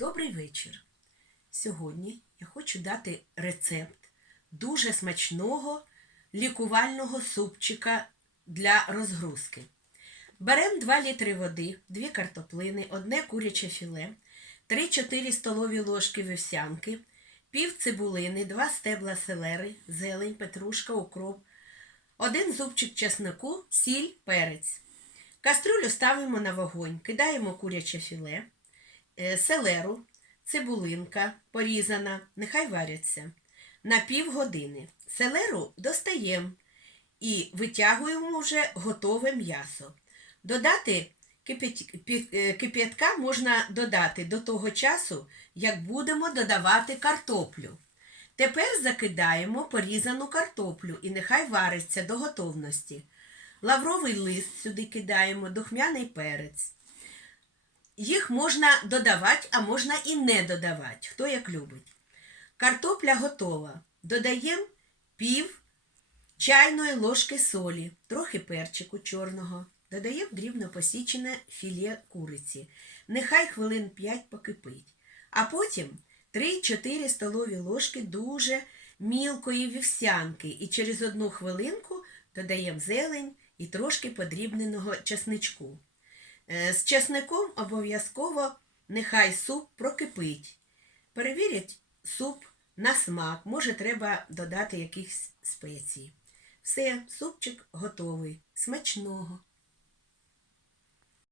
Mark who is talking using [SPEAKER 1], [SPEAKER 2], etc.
[SPEAKER 1] добрий вечір. Сьогодні я хочу дати рецепт дуже смачного лікувального супчика для розгрузки. Беремо 2 літри води, 2 картоплини, одне куряче філе, 3-4 столові ложки вівсянки, пів цибулини, 2 стебла селери, зелень, петрушка, укроп, один зубчик чеснику, сіль, перець. Кастрюлю ставимо на вогонь, кидаємо куряче філе, селеру, цибулинка порізана, нехай варяться. На півгодини. Селеру достаємо і витягуємо вже готове м'ясо. Додати е, кип'ятка можна додати до того часу, як будемо додавати картоплю. Тепер закидаємо порізану картоплю і нехай вариться до готовності. Лавровий лист сюди кидаємо, духмяний перець. Їх можна додавати, а можна і не додавати, хто як любить. Картопля готова. Додаємо пів чайної ложки солі, трохи перчику чорного. Додаємо дрібно посічене філе куриці. Нехай хвилин 5 покипить. А потім 3-4 столові ложки дуже мілкої вівсянки. І через одну хвилинку додаємо зелень і трошки подрібненого чесничку. Е, З чесником обов'язково нехай суп прокипить. Перевірять суп на смак. Може, треба додати якихось спецій. Все, супчик готовий. Смачного!